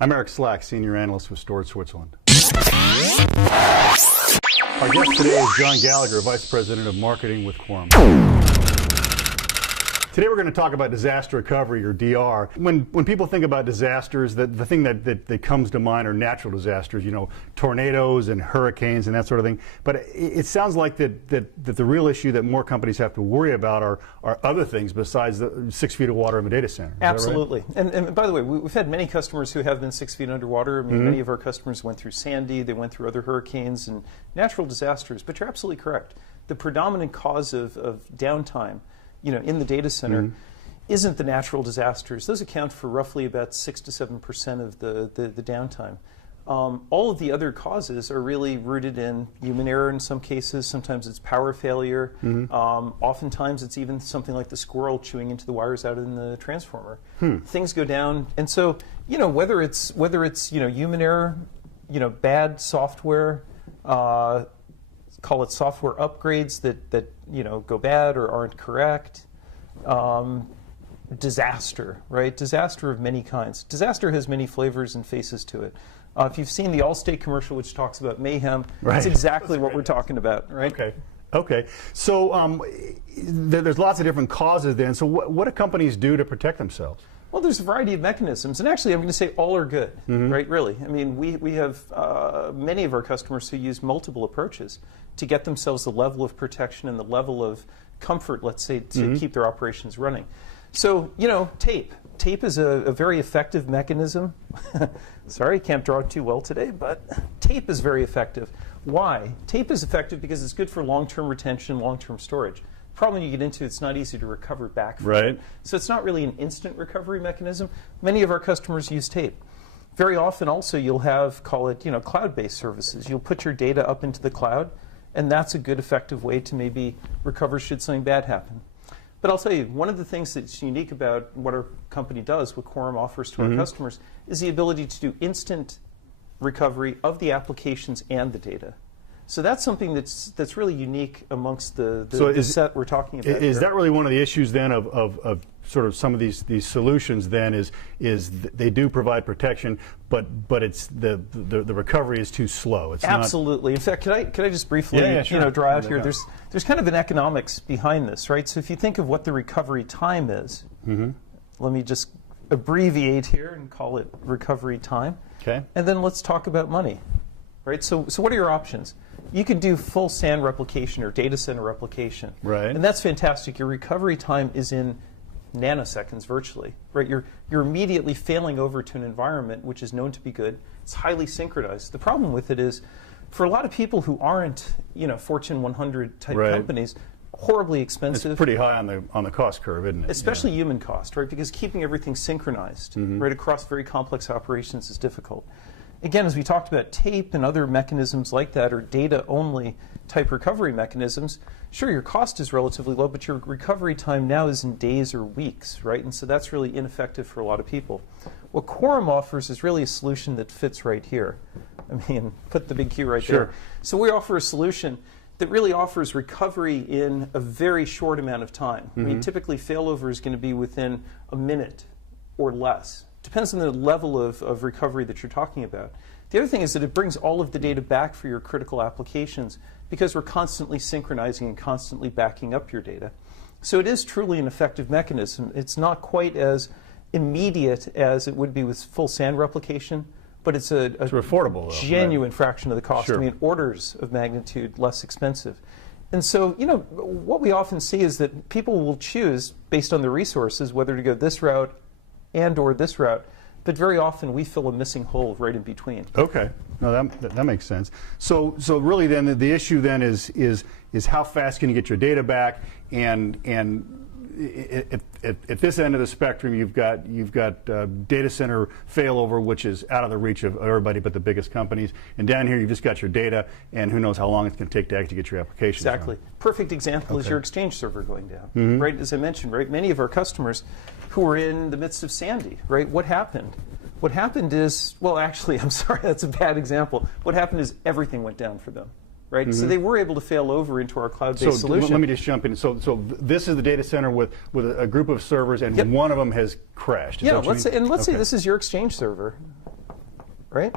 I'm Eric Slack, Senior Analyst with Storage Switzerland. Our guest today is John Gallagher, Vice President of Marketing with Quorum. Today we're going to talk about disaster recovery, or DR. When people think about disasters, the thing that comes to mind are natural disasters, you know, tornadoes and hurricanes and that sort of thing. But it sounds like that the real issue that more companies have to worry about are other things besides the 6 feet of water in a data center. Is Absolutely. that right? And by the way, we've had many customers who have been 6 feet underwater. I mean, many of our customers went through Sandy, they went through other hurricanes and natural disasters. But you're absolutely correct. The predominant cause of downtime, you know, in the data center isn't the natural disasters. Those account for roughly about 6 to 7% of the downtime. All of the other causes are really rooted in human error in some cases. Sometimes it's power failure. Oftentimes it's even something like the squirrel chewing into the wires out in the transformer. Things go down, and so, you know, whether it's you know, human error, you know, bad software, call it software upgrades that you know, go bad or aren't correct. Disaster, right? Disaster of many kinds. Disaster has many flavors and faces to it. If you've seen the Allstate commercial, which talks about mayhem, that's exactly what we're talking about, right? Okay. So there's lots of different causes then. So what do companies do to protect themselves? Well, there's a variety of mechanisms, and actually I'm going to say all are good, right, really. I mean, we have many of our customers who use multiple approaches to get themselves the level of protection and the level of comfort, let's say, to keep their operations running. So, you know, tape. Tape is a very effective mechanism. Sorry, can't draw it too well today, but tape is very effective. Why? Tape is effective because it's good for long-term retention, long-term storage. The problem you get into, it's not easy to recover back from it. So it's not really an instant recovery mechanism. Many of our customers use tape. Very often also you'll have, call it, you know, cloud-based services. You'll put your data up into the cloud, and that's a good effective way to maybe recover should something bad happen. But I'll tell you, one of the things that's unique about what our company does, what Quorum offers to our customers, is the ability to do instant recovery of the applications and the data. So that's something that's really unique amongst the set we're talking about. Is that really one of the issues then of sort of some of these solutions then is they do provide protection, but it's the recovery is too slow. It's absolutely. In fact, could I just briefly you know, draw out here? There's kind of an economics behind this, right? So if you think of what the recovery time is, let me just abbreviate here and call it recovery time. Okay. And then let's talk about money, right? So what are your options? You can do full SAN replication or data center replication. Right. And that's fantastic. Your recovery time is in nanoseconds virtually, right? You're immediately failing over to an environment which is known to be good. It's highly synchronized. The problem with it is, for a lot of people who aren't, you know, Fortune 100 type companies, horribly expensive. It's pretty high on the cost curve, isn't it? Especially human cost, right? Because keeping everything synchronized right across very complex operations is difficult. Again, as we talked about, tape and other mechanisms like that, or data-only type recovery mechanisms, sure, your cost is relatively low, but your recovery time now is in days or weeks, right? And so that's really ineffective for a lot of people. What Quorum offers is really a solution that fits right here. I mean, put the big Q right there. So we offer a solution that really offers recovery in a very short amount of time. I mean, typically failover is going to be within a minute or less. Depends on the level of recovery that you're talking about. The other thing is that it brings all of the data back for your critical applications because we're constantly synchronizing and constantly backing up your data. So it is truly an effective mechanism. It's not quite as immediate as it would be with full SAN replication, but it's affordable, genuine fraction of the cost. I mean, orders of magnitude less expensive. And so, you know, what we often see is that people will choose, based on their resources, whether to go this route and or this route, but very often we fill a missing hole right in between. Okay, no, that makes sense. So really then the issue then is how fast can you get your data back, and at this end of the spectrum you've got data center failover, which is out of the reach of everybody but the biggest companies, and down here you've just got your data, and who knows how long it's going to take to actually get your application. Exactly. Perfect example is your Exchange server going down, right? As I mentioned, right, many of our customers who were in the midst of Sandy, right? What happened? What happened is, well, actually, I'm sorry, that's a bad example. What happened is everything went down for them, right? So they were able to fail over into our cloud-based solution. Let me just jump in. So this is the data center with a group of servers, and one of them has crashed. Let's say this is your Exchange server. right?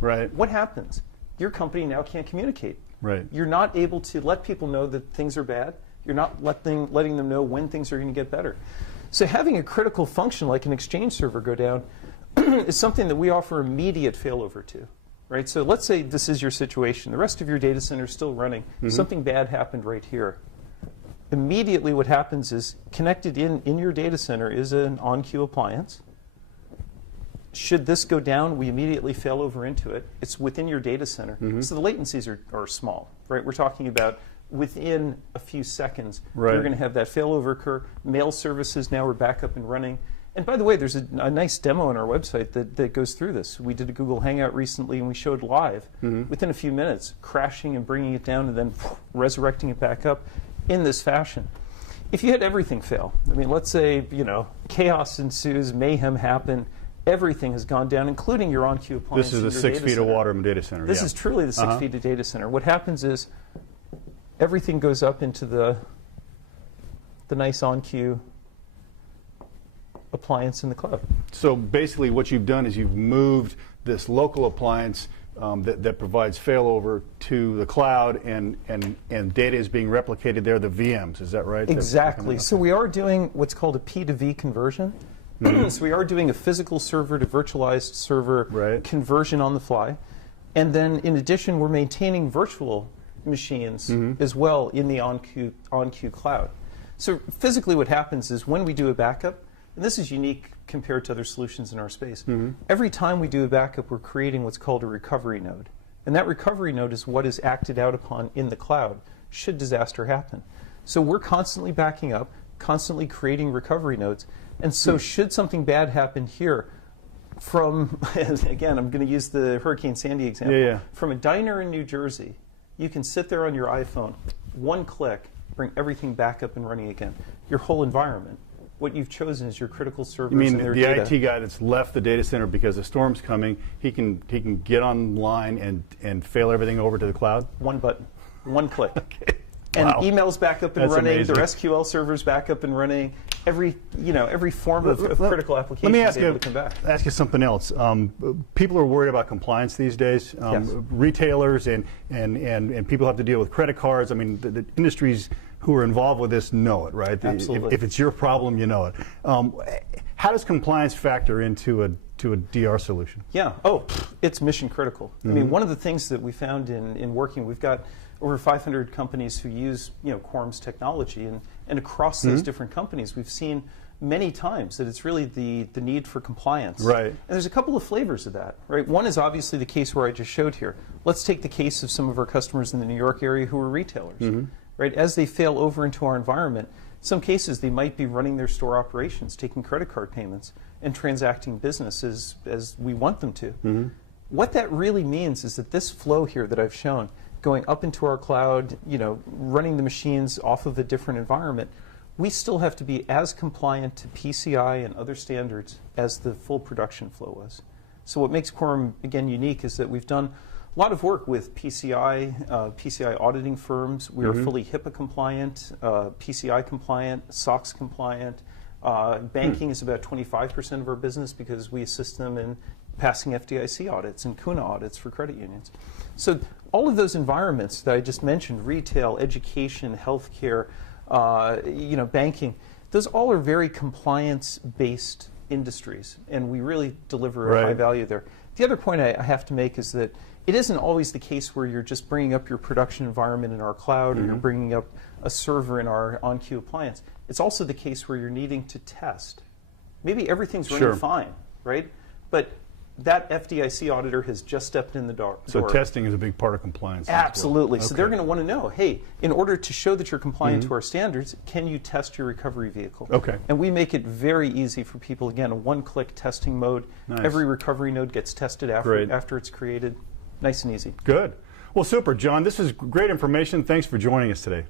Right. What happens? Your company now can't communicate. Right. You're not able to let people know that things are bad. You're not letting them know when things are going to get better. So having a critical function like an Exchange server go down is something that we offer immediate failover to. Right? So let's say this is your situation. The rest of your data center is still running. Something bad happened right here. Immediately what happens is connected in your data center is an on-queue appliance. Should this go down, we immediately fail over into it. It's within your data center. So the latencies are small. Right? We're talking about within a few seconds, right. You're going to have that failover occur. Mail services now are back up and running. And by the way, there's a nice demo on our website that goes through this. We did a Google Hangout recently, and we showed live, within a few minutes, crashing and bringing it down and then resurrecting it back up in this fashion. If you had everything fail, I mean, let's say, chaos ensues, mayhem happened, everything has gone down, including your on-queue appliance. This is the 6 feet of water in the data center. This is truly the 6 feet of data center. What happens is everything goes up into the nice on-queue appliance in the cloud. So basically what you've done is you've moved this local appliance that provides failover to the cloud, and data is being replicated there, the VMs, is that right? Exactly. So we are doing what's called a P2V conversion. So we are doing a physical server to virtualized server conversion on the fly. And then in addition, we're maintaining virtual machines as well in the on-queue cloud. So physically what happens is when we do a backup, and this is unique compared to other solutions in our space, every time we do a backup, we're creating what's called a recovery node. And that recovery node is what is acted out upon in the cloud should disaster happen. So we're constantly backing up, constantly creating recovery nodes. And so should something bad happen here, from, again, I'm going to use the Hurricane Sandy example, from a diner in New Jersey, you can sit there on your iPhone, one click, bring everything back up and running again. Your whole environment. What you've chosen is your critical servers. You mean and their the data. IT guy that's left the data center because the storm's coming, he can get online and fail everything over to the cloud? One button, one click. Okay. And Wow. emails back up and That's running, amazing. their SQL servers back up and running, every form of critical application Let me is able to come back. ask you something else. People are worried about compliance these days. Yes. Retailers and people have to deal with credit cards. I mean, the industries who are involved with this know it, right? Absolutely. If it's your problem, you know it. How does compliance factor into a DR solution? Yeah. Oh, it's mission critical. I mean, one of the things that we found in working, we've got over 500 companies who use Quorum's technology, and across those different companies, we've seen many times that it's really the need for compliance. Right. And there's a couple of flavors of that. Right. One is obviously the case where I just showed here. Let's take the case of some of our customers in the New York area who are retailers. Right. As they fail over into our environment, some cases they might be running their store operations, taking credit card payments, and transacting business as we want them to. What that really means is that this flow here that I've shown, going up into our cloud, running the machines off of a different environment, we still have to be as compliant to PCI and other standards as the full production flow was. So what makes Quorum, again, unique is that we've done a lot of work with PCI auditing firms. We are fully HIPAA compliant, PCI compliant, SOX compliant. Banking is about 25% of our business because we assist them in passing FDIC audits and CUNA audits for credit unions. So all of those environments that I just mentioned, retail, education, healthcare, banking, those all are very compliance-based industries, and we really deliver a high value there. The other point I have to make is that it isn't always the case where you're just bringing up your production environment in our cloud or you're bringing up a server in our on-queue appliance. It's also the case where you're needing to test. Maybe everything's running fine, right? But that FDIC auditor has just stepped in the door. So testing is a big part of compliance. Absolutely. Well. So they're going to want to know, hey, in order to show that you're compliant to our standards, can you test your recovery vehicle? Okay. And we make it very easy for people, again, a one-click testing mode. Nice. Every recovery node gets tested after it's created. Nice and easy. Good. Well, super, John. This is great information. Thanks for joining us today.